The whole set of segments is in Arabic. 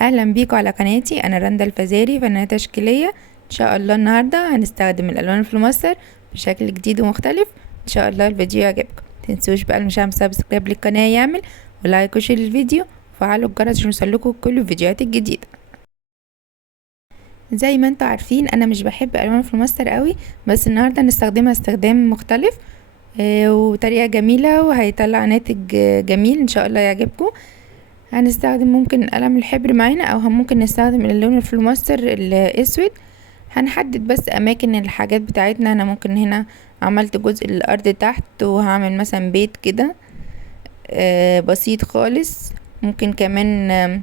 اهلا بيكم على قناتي. انا رندا الفزاري، فنانة تشكيلية. ان شاء الله النهاردة هنستخدم الالوان الفلوماستر بشكل جديد ومختلف. ان شاء الله الفيديو يعجبكم. متنسوش بقى المشاهد سبسكرايب للقناة يعمل ولايك وشير للفيديو وفعلوا الجرس عشان يوصلكوا كل الفيديوهات الجديدة. زي ما انتوا عارفين انا مش بحب الوان الفلوماستر قوي، بس النهاردة هنستخدمها استخدام مختلف وطريقة جميلة وهيطلع ناتج جميل ان شاء الله يعجبكم. هنستخدم ممكن قلم الحبر معانا او ممكن نستخدم اللون الفلوماستر الاسود. هنحدد بس اماكن الحاجات بتاعتنا. انا ممكن هنا عملت جزء الارض تحت وهعمل مثلا بيت كده بسيط خالص. ممكن كمان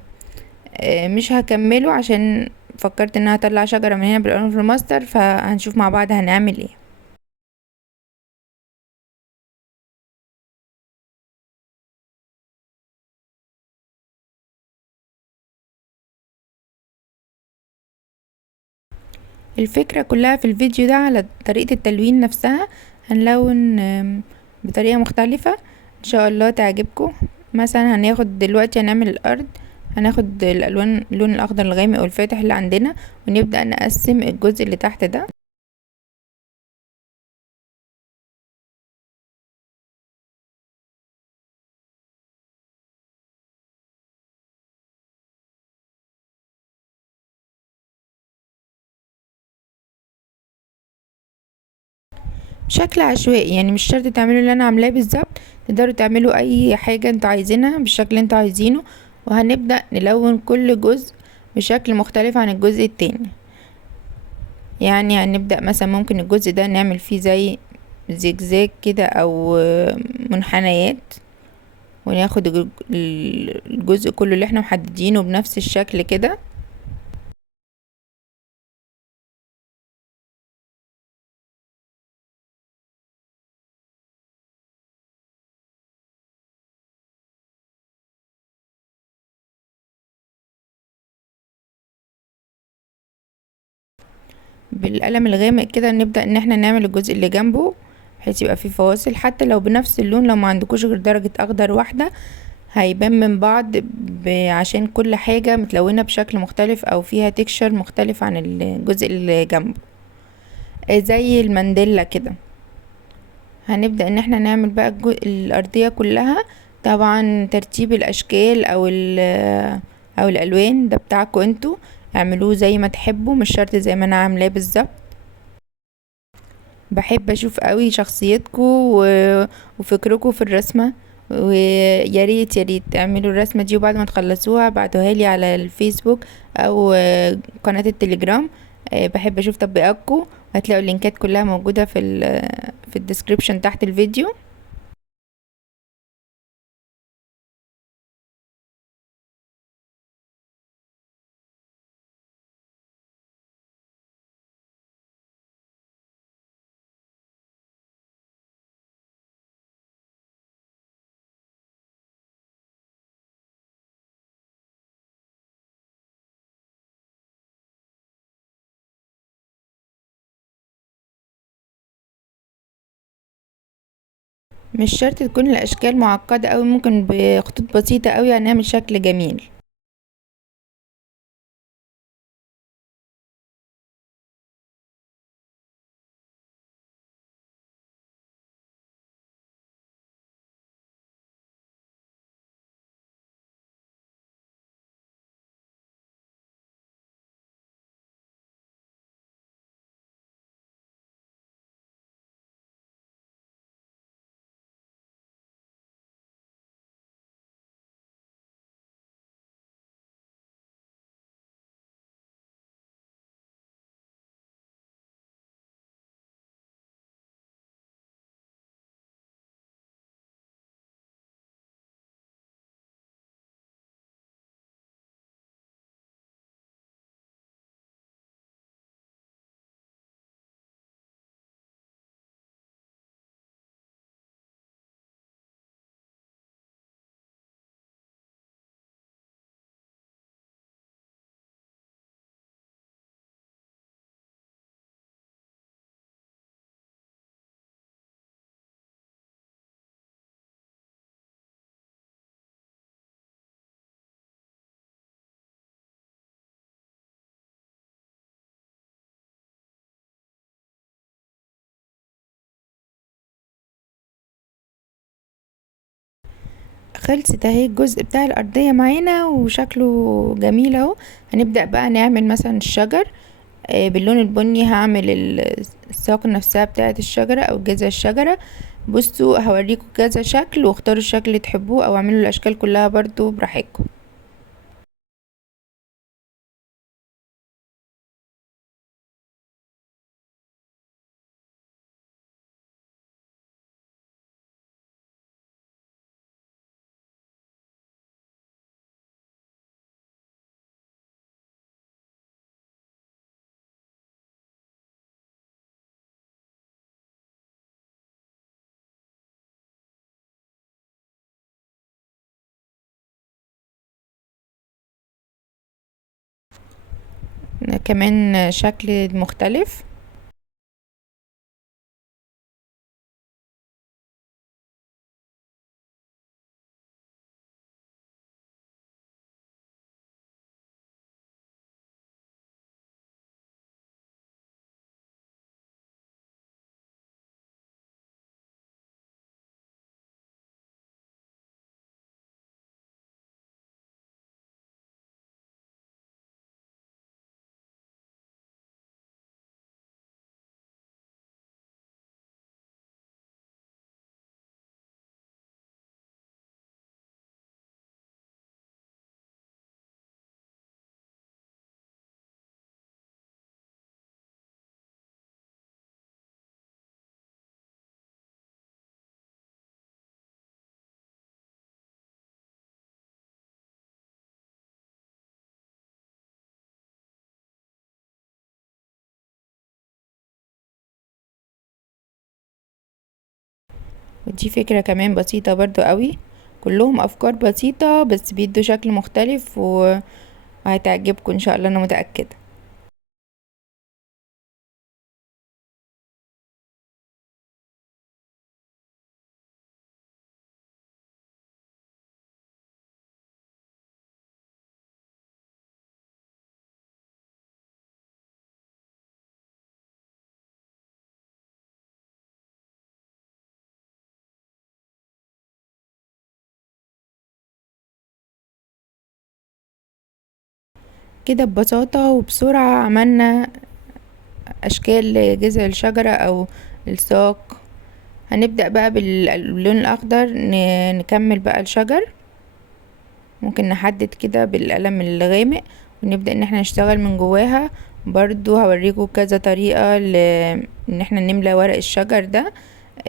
مش هكمله عشان فكرت ان انا هطلع شجرة من هنا بالقلم الفلوماستر، فهنشوف مع بعض هنعمل ايه. الفكرة كلها في الفيديو ده على طريقة التلوين نفسها. هنلون بطريقة مختلفة ان شاء الله تعجبكم. مثلا هناخد دلوقتي هنعمل الارض، هناخد الالوان اللون الاخضر الغامق والفاتح اللي عندنا ونبدأ نقسم الجزء اللي تحت ده. بشكل عشوائي، يعني مش شرط تعملوا اللي انا عاملاه بالظبط، تقدروا تعملوا اي حاجة انتوا عايزينها بالشكل اللي انتوا عايزينه. وهنبدأ نلون كل جزء بشكل مختلف عن الجزء التاني. يعني هنبدأ مثلا ممكن الجزء ده نعمل فيه زي زجزاج كده او منحنيات، وناخد الجزء كله اللي احنا محددينه بنفس الشكل كده. بالقلم الغامق كده نبدأ ان احنا نعمل الجزء اللي جنبه بحيث يبقى فيه فواصل، حتى لو بنفس اللون، لو ما عندكوش غير درجة اخضر واحدة هيبان من بعض عشان كل حاجة متلونة بشكل مختلف او فيها تكشر مختلف عن الجزء اللي جنبه. زي المانديلا كده. هنبدأ ان احنا نعمل بقى الارضية كلها. طبعا ترتيب الاشكال او الالوان ده بتاعكم انتوا، اعملوه زي ما تحبوا، مش شرط زي ما انا عاملاه بالظبط. بحب اشوف قوي شخصيتكم وفكركم في الرسمة. ويا ريت يا ريت تعملوا الرسمة دي، وبعد ما تخلصوها بعتوها لي على الفيسبوك او قناة التليجرام. بحب اشوف تطبيقاتكم. هتلاقوا اللينكات كلها موجودة في الديسكريبشن تحت الفيديو. مش شرط تكون الاشكال معقدة اوي، ممكن بخطوط بسيطة اوي هنعمل شكل جميل. خلصت اهي الجزء بتاع الارضية معانا وشكله جميل اهو. هنبدأ بقى نعمل مثلا الشجر. باللون البني هعمل الساق نفسها بتاعة الشجرة او جذع الشجرة. بصوا هوريكم كذا شكل واختاروا الشكل اللي تحبوه او اعملوا الاشكال كلها برضو براحتكم. كمان شكل مختلف. ودي فكرة كمان بسيطة برضو قوي. كلهم افكار بسيطة بس بيدوا شكل مختلف وهتعجبكم ان شاء الله انا متأكدة. كده ببساطة وبسرعة عملنا اشكال جذع الشجرة او الساق. هنبدأ بقى باللون الاخضر نكمل بقى الشجر. ممكن نحدد كده بالقلم الغامق ونبدأ ان احنا نشتغل من جواها. برضو هوريكم كذا طريقة ان احنا نملى ورق الشجر ده.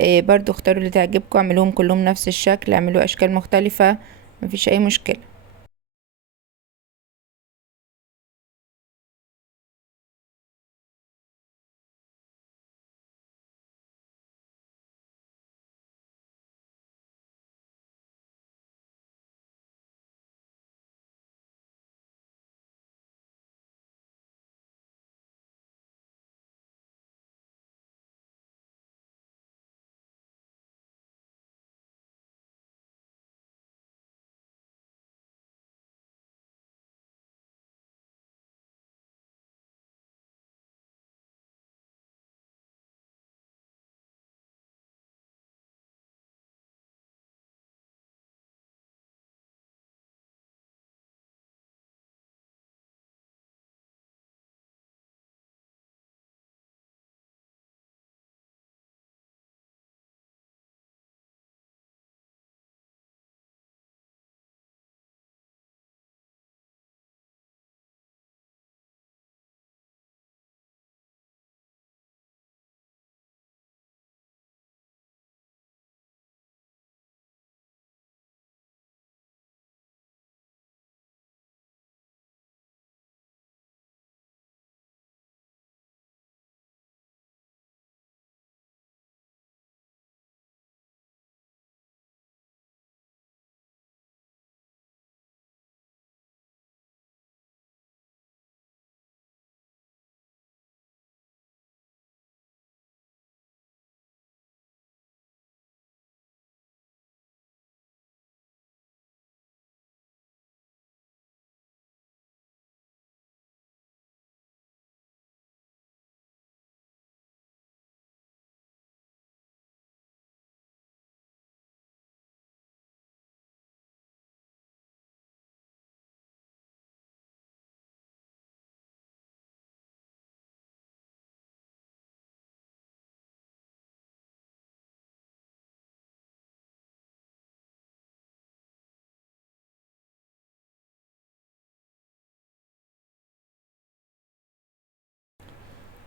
برضو اختاروا اللي تعجبكم اعملوهم كلهم نفس الشكل اعملوا اشكال مختلفة. مفيش اي مشكلة.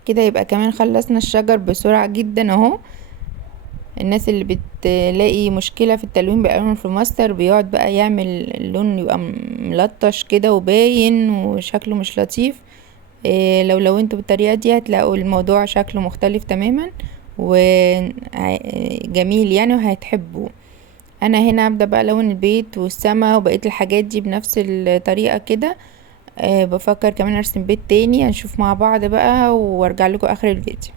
كده يبقى كمان خلصنا الشجر بسرعة جدا اهو. الناس اللي بتلاقي مشكلة في التلوين بالألوان الفلوماستر بيقعد بقى يعمل اللون يبقى ملطش كده وباين وشكله مش لطيف. لو لونتوا بالطريقة دي هتلاقوا الموضوع شكله مختلف تماما وجميل يعني وهتحبوه. انا هنا هبدأ بقى الون البيت والسما وبقية الحاجات دي بنفس الطريقة كده. بفكر كمان ارسم بيت تاني، هنشوف مع بعض بقى وارجع لكم اخر الفيديو.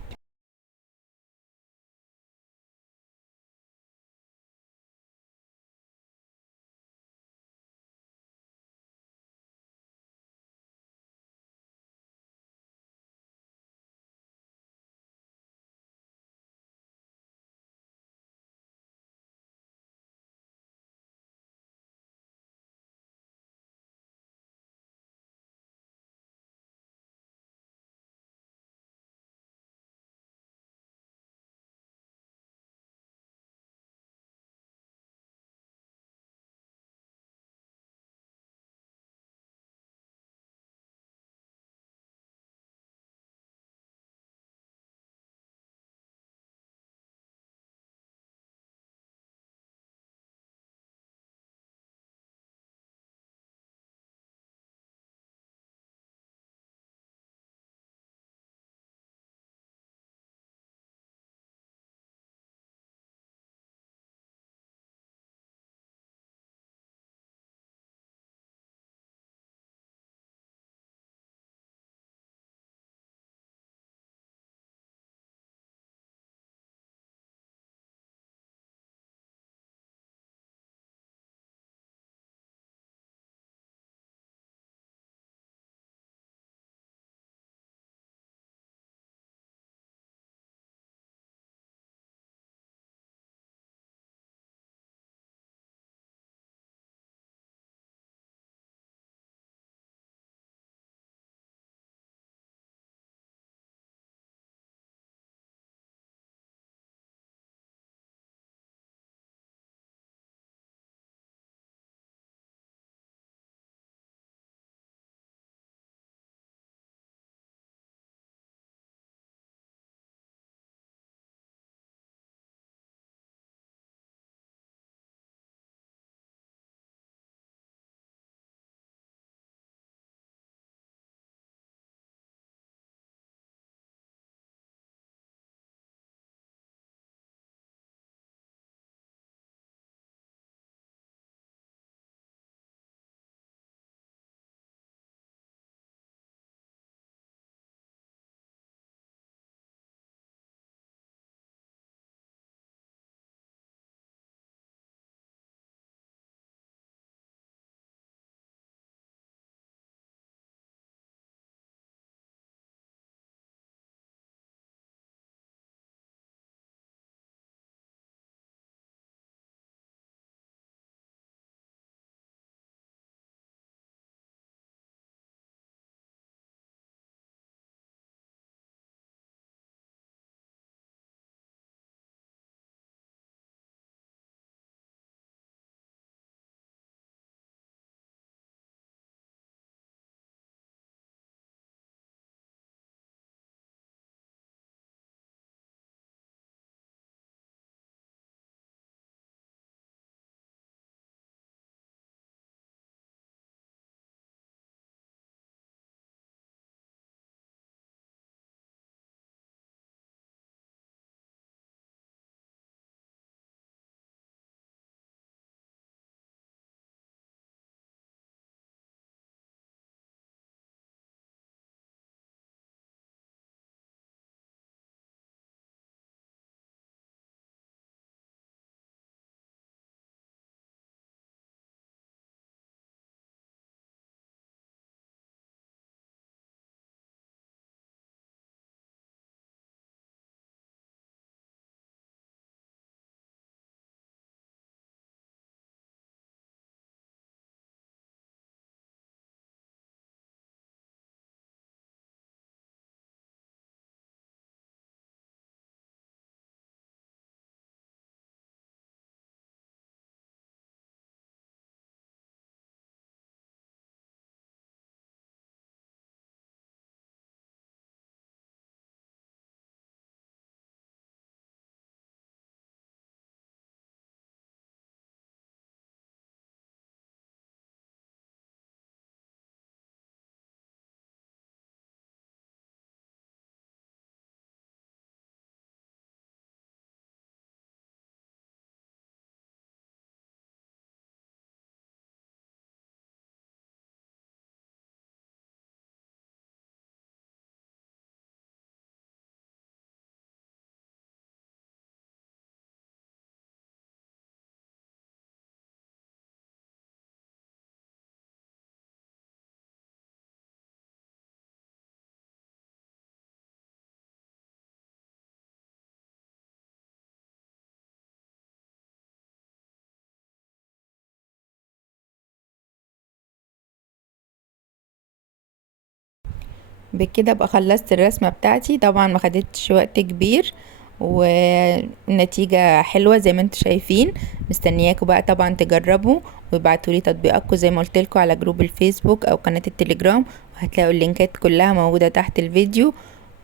بكده ابقى خلصت الرسمة بتاعتي. طبعا ما خدتش وقت كبير والنتيجة حلوة زي ما انتوا شايفين. مستنياكوا بقى طبعا تجربوا ويبعتولي تطبيقاتكم زي ما قلتلكوا على جروب الفيسبوك او قناة التليجرام، وهتلاقوا اللينكات كلها موجودة تحت الفيديو.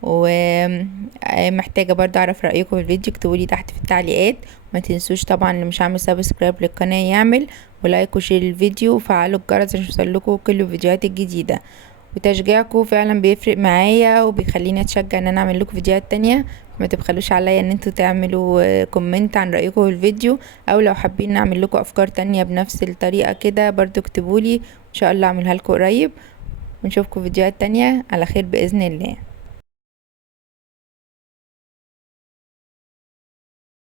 ومحتاجة برضه اعرف رأيكم في الفيديو، اكتبولي تحت في التعليقات. ما تنسوش طبعا اللي مش عامل سبسكرايب للقناة يعمل، ولايك وشير الفيديو وفعلوا الجرس عشان يوصلكوا كل الفيديوهات الجديدة. وتشجيعكم فعلا بيفرق معايا وبيخليني اتشجع ان انا اعمل لكم فيديوهات تانية. ما تبخلوش عليا ان انتوا تعملوا كومنت عن رأيكم في الفيديو، او لو حابين نعمل لكم افكار تانية بنفس الطريقة كده برضو اكتبولي، ان شاء الله اعملها لكم قريب. ونشوفكم فيديوهات تانية على خير بإذن الله.